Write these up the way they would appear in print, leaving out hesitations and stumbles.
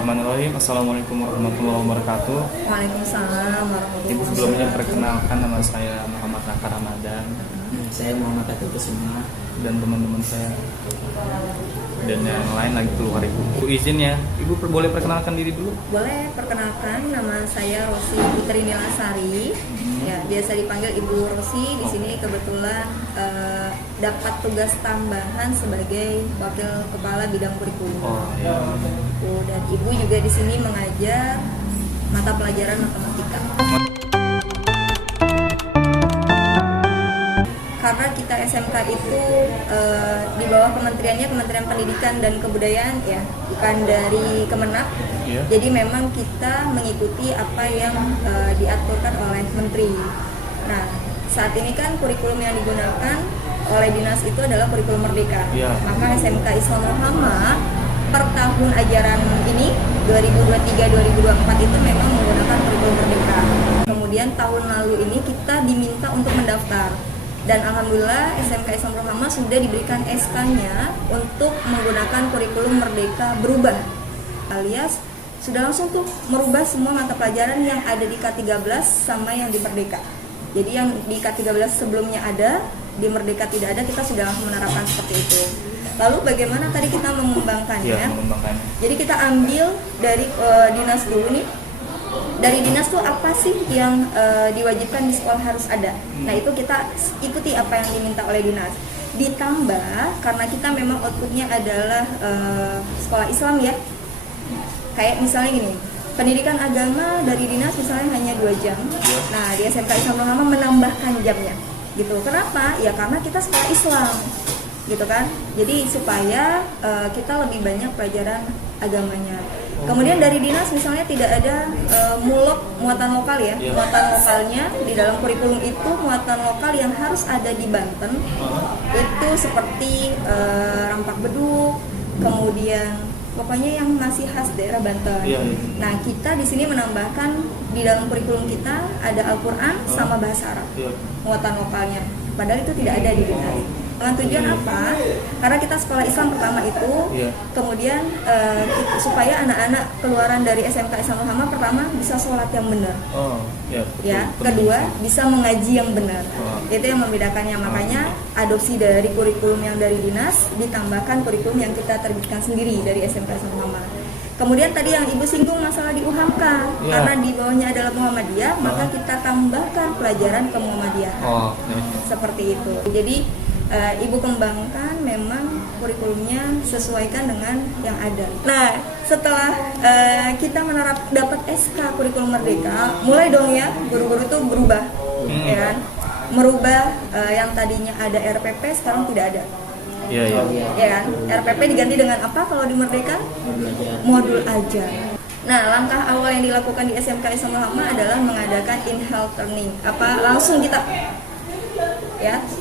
Bismillahirrahmanirrahim. Assalamualaikum warahmatullahi wabarakatuh. Waalaikumsalam warahmatullahi Ibu, sebelumnya perkenalkan, nama saya Muhammad Raka Ramadan Saya Muhammad Atul Kusuma dan teman-teman saya dan yang lain lagi keluar Ibu. Ibu izin ya, Ibu boleh perkenalkan diri dulu? Boleh, perkenalkan, nama saya Rosi Putri Nilasari. Ya, biasa dipanggil Ibu Rosi. Di sini kebetulan dapat tugas tambahan sebagai wakil kepala bidang kurikulum. Iya. Dan Ibu juga di sini mengajar mata pelajaran matematika. Karena kita SMK itu di bawah kementeriannya Kementerian Pendidikan dan Kebudayaan ya, bukan dari Kemenak. Iya. Jadi memang kita mengikuti apa yang diaturkan oleh menteri. Nah, saat ini kan kurikulum yang digunakan oleh dinas itu adalah kurikulum merdeka. Iya. Maka SMK Islam Muhammad per tahun ajaran ini 2023-2024 itu memang menggunakan kurikulum merdeka. Kemudian tahun lalu ini kita diminta untuk mendaftar. Dan alhamdulillah SMK Islam Muhammad sudah diberikan SK-nya untuk menggunakan kurikulum merdeka berubah, alias sudah langsung tuh merubah semua mata pelajaran yang ada di K13 sama yang di Merdeka. Jadi yang di K13 sebelumnya ada, di Merdeka tidak ada, kita sudah langsung menerapkan seperti itu. Lalu bagaimana tadi kita mengembangkannya? Iya, mengembangkannya. Jadi kita ambil dari dinas dulu nih. Dari dinas tuh apa sih yang diwajibkan di sekolah harus ada. Nah itu kita ikuti apa yang diminta oleh dinas. Ditambah karena kita memang outputnya adalah sekolah Islam ya. Kayak misalnya gini, pendidikan agama dari dinas misalnya hanya 2 jam. Nah di SMK Islam Muhammad menambahkan jamnya. Gitu. Kenapa? Ya karena kita sekolah Islam. Gitu kan. Jadi supaya kita lebih banyak pelajaran agamanya. Kemudian dari dinas misalnya tidak ada muatan lokal ya. Muatan lokalnya di dalam kurikulum itu muatan lokal yang harus ada di Banten itu seperti rampak beduk, kemudian pokoknya yang masih khas daerah Banten. Nah kita di sini menambahkan di dalam kurikulum kita ada Al-Quran sama bahasa Arab muatan lokalnya. Padahal itu tidak ada di dinas. Dengan tujuan apa? Karena kita sekolah Islam pertama itu, kemudian supaya anak-anak keluaran dari SMK Islam Muhammad pertama bisa sholat yang benar, kedua bisa mengaji yang benar. Itu yang membedakannya. Makanya adopsi dari kurikulum yang dari dinas ditambahkan kurikulum yang kita terbitkan sendiri dari SMK Islam Muhammad. Kemudian tadi yang Ibu singgung masalah di UHAMK, karena di bawahnya adalah Muhammadiyah, maka kita tambahkan pelajaran ke Muhammadiyah. Seperti itu. Jadi Ibu kembangkan memang kurikulumnya sesuaikan dengan yang ada. Nah, setelah kita dapat SK kurikulum merdeka, mulai dong ya guru-guru itu berubah, ya kan? Merubah yang tadinya ada RPP sekarang tidak ada. Ya kan? RPP diganti dengan apa kalau di Merdeka? Modul ajar. Nah, langkah awal yang dilakukan di SMK Islam Muhammad adalah mengadakan in-house training.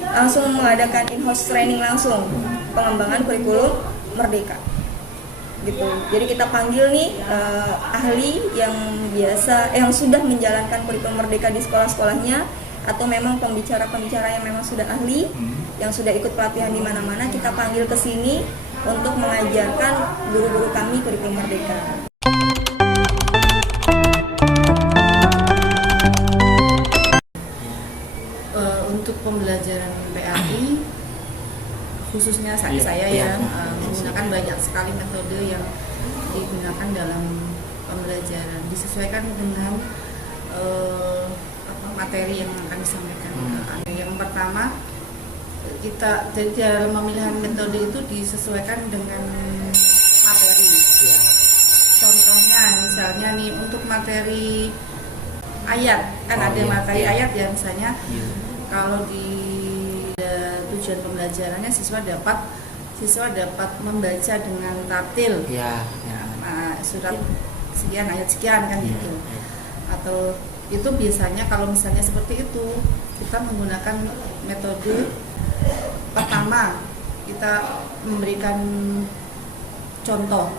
Langsung mengadakan in-house training langsung pengembangan kurikulum merdeka gitu. Jadi kita panggil nih ahli yang sudah menjalankan kurikulum merdeka di sekolah-sekolahnya, atau memang pembicara-pembicara yang memang sudah ahli, yang sudah ikut pelatihan di mana-mana, kita panggil ke sini untuk mengajarkan guru-guru kami kurikulum merdeka. Untuk pembelajaran PAI khususnya saya menggunakan banyak sekali metode yang digunakan dalam pembelajaran, disesuaikan dengan materi yang akan disampaikan. Yang pertama, kita jadi dalam pemilihan metode itu disesuaikan dengan materi. Contohnya misalnya nih untuk materi ayat, kan ada materi ayat ya, misalnya kalau di tujuan pembelajarannya siswa dapat membaca dengan tartil. Nah, surat sekian ayat sekian kan gitu. Atau itu biasanya kalau misalnya seperti itu kita menggunakan metode pertama, kita memberikan contoh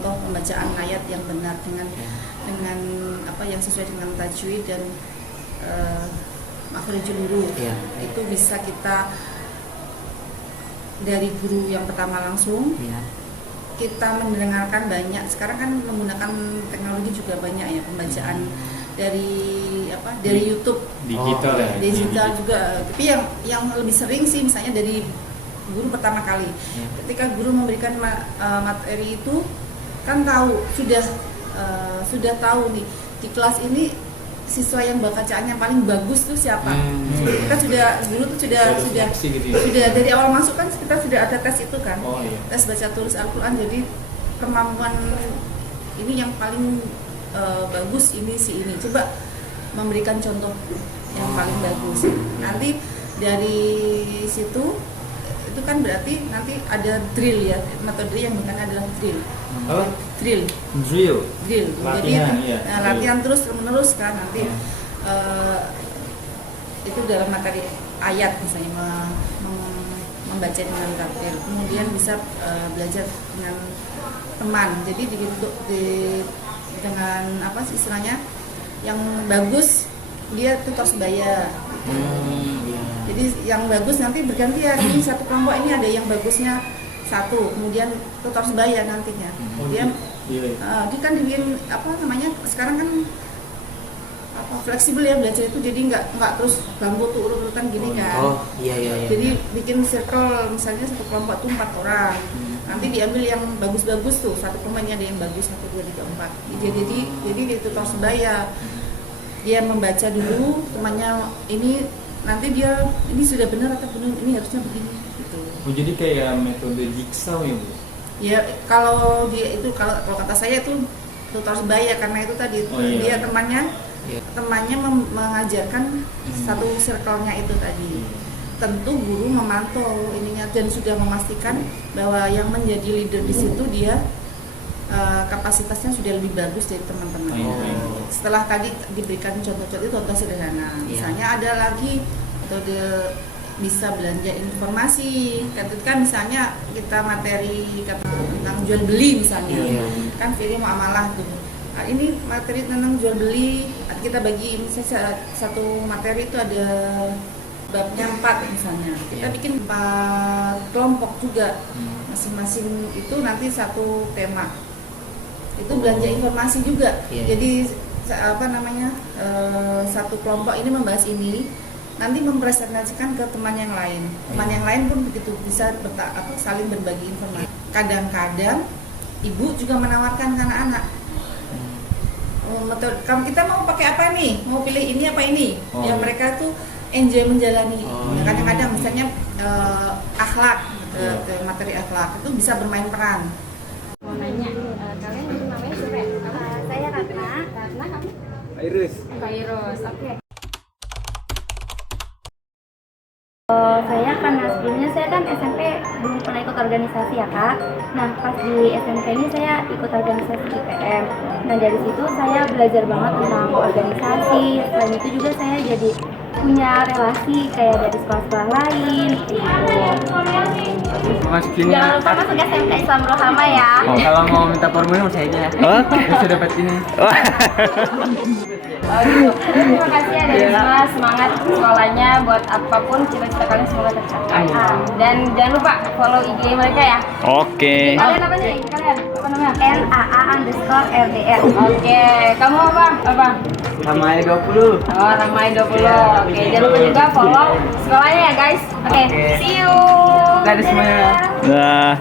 pembacaan ayat yang benar dengan apa yang sesuai dengan tajwid dan makhrijul huruf. Itu bisa kita dari guru yang pertama langsung kita mendengarkan banyak, sekarang kan menggunakan teknologi juga banyak ya, pembacaan dari dari YouTube, Digital ya. digital juga. Tapi yang lebih sering sih misalnya dari guru pertama kali. Ketika guru memberikan materi itu kan tahu sudah tahu nih di kelas ini siswa yang bacaan yang paling bagus tuh siapa. Kita guru tuh sudah seleksi gitu ya? sudah dari awal masuk kan kita sudah ada tes itu kan. Oh, iya. Tes baca tulis Al-Qur'an, jadi kemampuan ini yang paling bagus ini coba memberikan contoh yang paling bagus. Nanti dari situ itu kan berarti nanti ada drill ya, metode yang bukan adalah drill. Drill. Jadi Latihan, iya. latihan terus menerus kan nanti itu dalam materi ayat misalnya membaca dengan tartil, kemudian bisa belajar dengan teman. Jadi dengan apa sih istilahnya yang bagus dia tutor sebaya. Jadi yang bagus nanti bergantian, ini satu kelompok ini ada yang bagusnya satu, kemudian tutor sebaya nantinya. Kemudian dia kan dibikin apa namanya sekarang kan fleksibel ya belajar itu, jadi nggak terus bangku tuh urut-urutan gini kan. Iya. Jadi bikin circle misalnya satu kelompok tuh 4 orang. Nanti diambil yang bagus-bagus tuh, satu kelompoknya ada yang bagus 1, 2, 3, 4. Jadi di tutor sebaya dia membaca dulu temannya ini, nanti dia ini sudah benar atau belum, ini harusnya begini gitu. Oh, jadi kayak metode jigsaw ya, Bu? Ya kalau dia itu kalau kata saya itu tutor sebaya karena itu tadi dia temannya mengajarkan satu circle-nya itu tadi. Tentu guru memantau ininya dan sudah memastikan bahwa yang menjadi leader di situ dia kapasitasnya sudah lebih bagus dari teman-teman. Setelah tadi diberikan contoh-contoh itu contoh sederhana. Misalnya ada lagi metode bisa belanja informasi. Kan misalnya kita materi tentang jual beli misalnya. Kan film muamalah tuh. Nah, ini materi tentang jual beli kita bagi misalnya satu materi itu ada babnya 4 misalnya. Kita bikin 4 kelompok juga. Masing-masing itu nanti satu tema. Itu belanja informasi juga. Jadi satu kelompok ini membahas ini, nanti mempresentasikan ke teman yang lain. Teman yang lain pun begitu bisa saling berbagi informasi. Kadang-kadang ibu juga menawarkan ke anak-anak. Kita mau pakai apa nih? Mau pilih ini apa ini? Yang mereka tuh enjoy menjalani. Kadang-kadang misalnya akhlak, materi akhlak itu bisa bermain peran. Mau nanya, kalian namanya siapa? Saya Ratna. Ratna, kamu? Virus. Oke. Saya karena sebelumnya saya kan SMP belum pernah ikut organisasi ya Kak. Nah pas di SMP ini saya ikut organisasi IPM. Nah dari situ saya belajar banget tentang organisasi. Selain itu juga saya jadi punya relasi kayak dari sekolah-sekolah lain Masuk sini. Jangan lupa masuk SMK Islam Rohama ya. Kalau mau minta formulir saya aja. Bisa dapat ini. Terima kasih ya dari Mas, semangat sekolahnya buat apapun cita-cita kalian semoga tercapai. Dan jangan lupa follow IG mereka ya. Oke. Kalian apa nih? Kalian apa namanya? NAA_LDR. Oke, kamu apa? Ramai 20. Oh, Ramai 20. Oke, jangan lupa juga follow sekolahnya ya guys. Oke, see you. Dadah semuanya. Nah.